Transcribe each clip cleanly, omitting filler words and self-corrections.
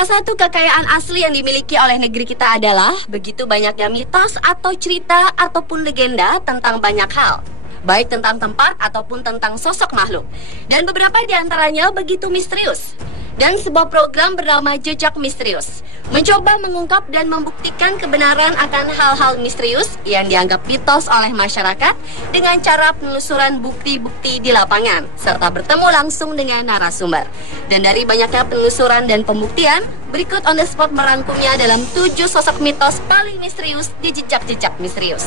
Salah satu kekayaan asli yang dimiliki oleh negeri kita adalah begitu banyaknya mitos atau cerita ataupun legenda tentang banyak hal, baik tentang tempat ataupun tentang sosok makhluk. Dan beberapa di antaranya begitu misterius. Dan sebuah program bernama Jejak Misterius mencoba mengungkap dan membuktikan kebenaran akan hal-hal misterius yang dianggap mitos oleh masyarakat dengan cara penelusuran bukti-bukti di lapangan serta bertemu langsung dengan narasumber. Dan dari banyaknya penelusuran dan pembuktian, berikut on the spot merangkumnya dalam 7 sosok mitos paling misterius di Jejak-Jejak Misterius.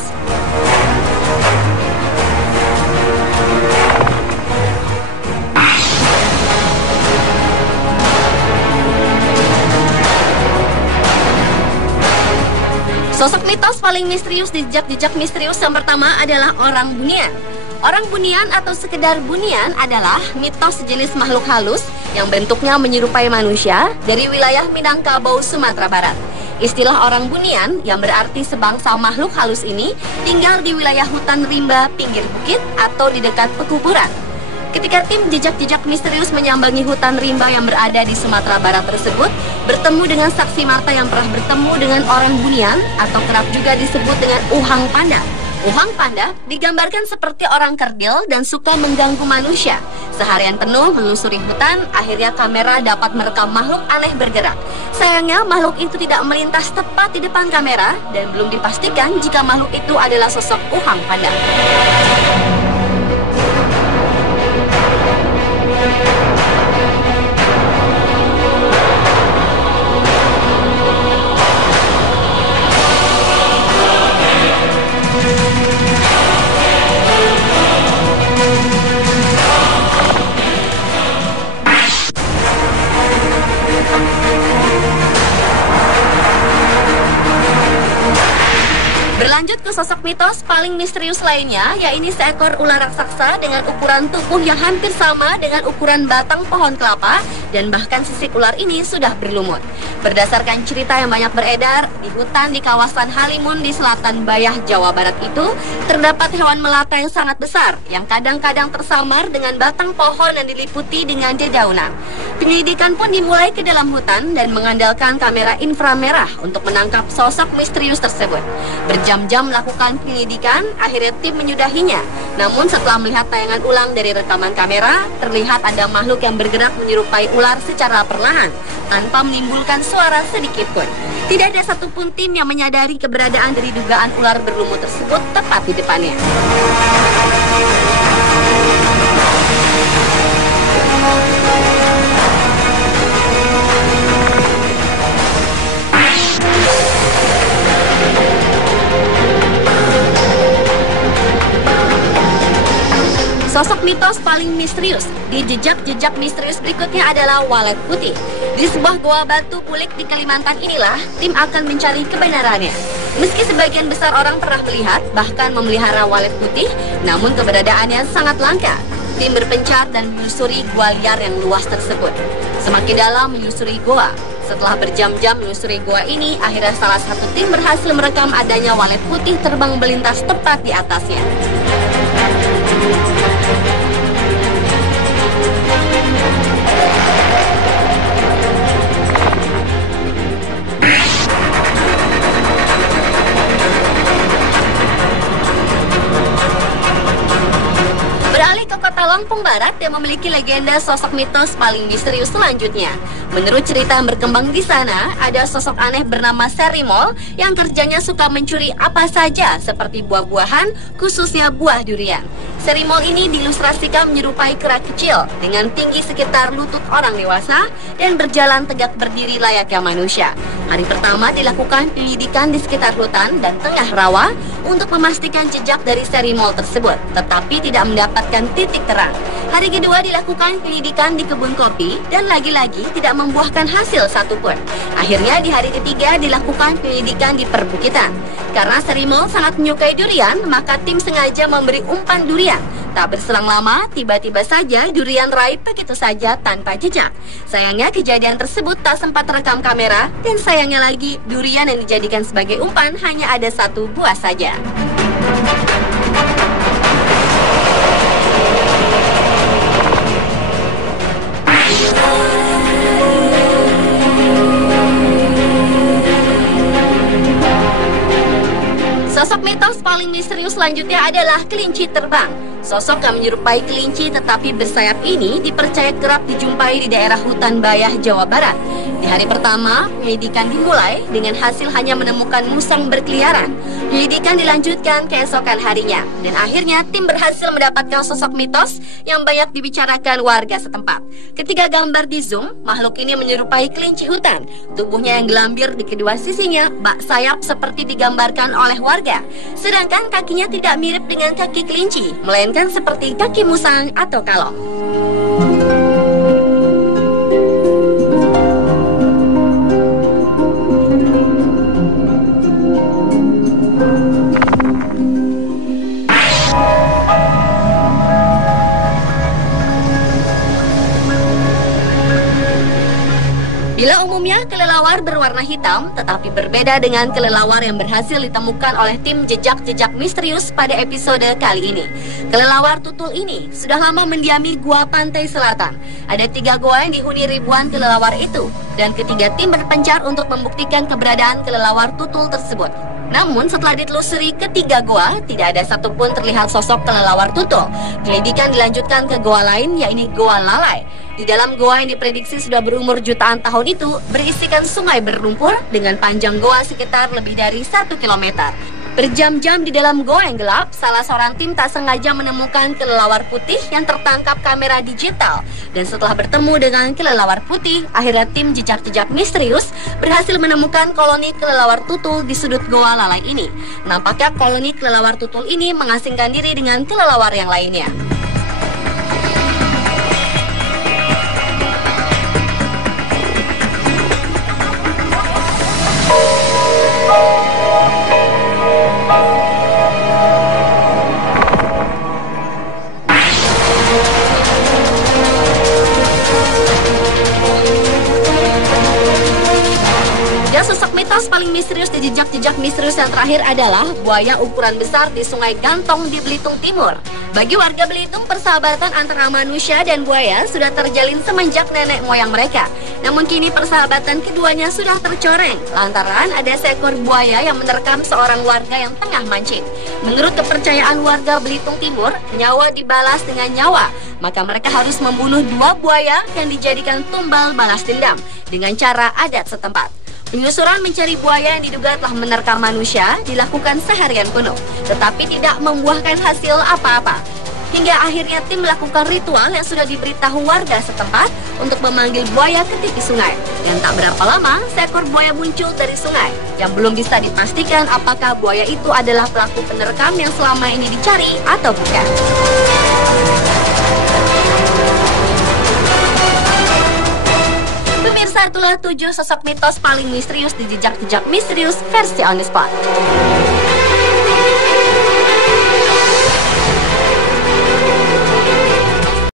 Sosok mitos paling misterius di Jejak-Jejak Misterius yang pertama adalah orang bunian. Orang bunian atau sekedar bunian adalah mitos sejenis makhluk halus yang bentuknya menyerupai manusia dari wilayah Minangkabau, Sumatera Barat. Istilah orang bunian yang berarti sebangsa makhluk halus ini tinggal di wilayah hutan rimba pinggir bukit atau di dekat pekuburan. Ketika tim Jejak-Jejak Misterius menyambangi hutan rimba yang berada di Sumatera Barat tersebut, bertemu dengan saksi mata yang pernah bertemu dengan orang bunian atau kerap juga disebut dengan Uhang Panda. Uhang Panda digambarkan seperti orang kerdil dan suka mengganggu manusia. Seharian penuh menelusuri hutan, akhirnya kamera dapat merekam makhluk aneh bergerak. Sayangnya makhluk itu tidak melintas tepat di depan kamera dan belum dipastikan jika makhluk itu adalah sosok Uhang Panda. Berlanjut ke sosok mitos paling misterius lainnya, yaitu seekor ular raksasa dengan ukuran tubuh yang hampir sama dengan ukuran batang pohon kelapa dan bahkan sisik ular ini sudah berlumut. Berdasarkan cerita yang banyak beredar, di hutan di kawasan Halimun di selatan Bayah, Jawa Barat itu terdapat hewan melata yang sangat besar yang kadang-kadang tersamar dengan batang pohon yang diliputi dengan dedaunan. Penyelidikan pun dimulai ke dalam hutan dan mengandalkan kamera inframerah untuk menangkap sosok misterius tersebut. Berjam-jam melakukan penyelidikan, akhirnya tim menyudahinya. Namun setelah melihat tayangan ulang dari rekaman kamera, terlihat ada makhluk yang bergerak menyerupai ular secara perlahan, tanpa menimbulkan suara sedikit pun. Tidak ada satupun tim yang menyadari keberadaan dari dugaan ular berlumut tersebut tepat di depannya. Sosok mitos paling misterius di Jejak-Jejak Misterius berikutnya adalah walet putih. Di sebuah goa batu pulik di Kalimantan inilah tim akan mencari kebenarannya. Meski sebagian besar orang pernah melihat, bahkan memelihara walet putih, namun keberadaannya sangat langka. Tim berpencar dan menyusuri gua liar yang luas tersebut. Semakin dalam menyusuri goa. Setelah berjam-jam menyusuri goa ini, akhirnya salah satu tim berhasil merekam adanya walet putih terbang melintas tepat di atasnya. Beralih ke kota Lampung Barat yang memiliki legenda sosok mitos paling misterius selanjutnya. Menurut cerita yang berkembang di sana, ada sosok aneh bernama Serimol yang kerjanya suka mencuri apa saja seperti buah-buahan, khususnya buah durian. Serimol ini diilustrasikan menyerupai kera kecil dengan tinggi sekitar lutut orang dewasa dan berjalan tegak berdiri layaknya manusia. Hari pertama dilakukan penyelidikan di sekitar hutan dan tengah rawa untuk memastikan jejak dari Serimol tersebut, tetapi tidak mendapatkan titik terang. Hari kedua dilakukan penyelidikan di kebun kopi dan lagi-lagi tidak membuahkan hasil satupun. Akhirnya di hari ketiga dilakukan penyelidikan di perbukitan. Karena Serimol sangat menyukai durian, maka tim sengaja memberi umpan durian. Tak berselang lama, tiba-tiba saja durian raib begitu saja tanpa jejak. Sayangnya kejadian tersebut tak sempat terekam kamera, dan sayangnya lagi durian yang dijadikan sebagai umpan hanya ada 1 buah saja. selanjutnya adalah kelinci terbang. Sosok yang menyerupai kelinci tetapi bersayap ini dipercaya kerap dijumpai di daerah hutan Bayah, Jawa Barat. Di hari pertama, penyelidikan dimulai dengan hasil hanya menemukan musang berkeliaran. Penyelidikan dilanjutkan keesokan harinya, dan akhirnya tim berhasil mendapatkan sosok mitos yang banyak dibicarakan warga setempat. Ketika gambar di zoom, makhluk ini menyerupai kelinci hutan. Tubuhnya yang gelambir di kedua sisinya, bak sayap seperti digambarkan oleh warga. Sedangkan kakinya tidak mirip dengan kaki kelinci, melainkan seperti kaki musang atau kalong. Bila umumnya kelelawar berwarna hitam, tetapi berbeda dengan kelelawar yang berhasil ditemukan oleh tim jejak-jejak misterius pada episode kali ini. Kelelawar tutul ini sudah lama mendiami gua pantai selatan. Ada 3 gua yang dihuni ribuan kelelawar itu, dan ketiga tim berpencar untuk membuktikan keberadaan kelelawar tutul tersebut. Namun setelah ditelusuri ketiga gua, tidak ada satupun terlihat sosok kelelawar tutul. Penyelidikan dilanjutkan ke gua lain, yakni Gua Lalai. Di dalam goa yang diprediksi sudah berumur jutaan tahun itu, berisikan sungai berlumpur dengan panjang goa sekitar lebih dari 1 km. Berjam-jam di dalam goa yang gelap, salah seorang tim tak sengaja menemukan kelelawar putih yang tertangkap kamera digital. Dan setelah bertemu dengan kelelawar putih, akhirnya tim jejak-jejak misterius berhasil menemukan koloni kelelawar tutul di sudut goa Lalai ini. Nampaknya koloni kelelawar tutul ini mengasingkan diri dengan kelelawar yang lainnya. Sosok mitos paling misterius di jejak-jejak misterius yang terakhir adalah buaya ukuran besar di Sungai Gantong di Belitung Timur. Bagi warga Belitung, persahabatan antara manusia dan buaya sudah terjalin semenjak nenek moyang mereka. Namun kini persahabatan keduanya sudah tercoreng lantaran ada seekor buaya yang menerkam seorang warga yang tengah mancing. Menurut kepercayaan warga Belitung Timur, nyawa dibalas dengan nyawa, maka mereka harus membunuh 2 buaya yang dijadikan tumbal balas dendam dengan cara adat setempat. Penyusuran mencari buaya yang diduga telah menerkam manusia dilakukan seharian penuh, tetapi tidak membuahkan hasil apa-apa. Hingga akhirnya tim melakukan ritual yang sudah diberitahu warga setempat untuk memanggil buaya ke tepi sungai. Dan tak berapa lama, seekor buaya muncul dari sungai, yang belum bisa dipastikan apakah buaya itu adalah pelaku penerkam yang selama ini dicari atau bukan. Pemirsa, itulah 7 sosok mitos paling misterius di jejak-jejak misterius versi On The Spot.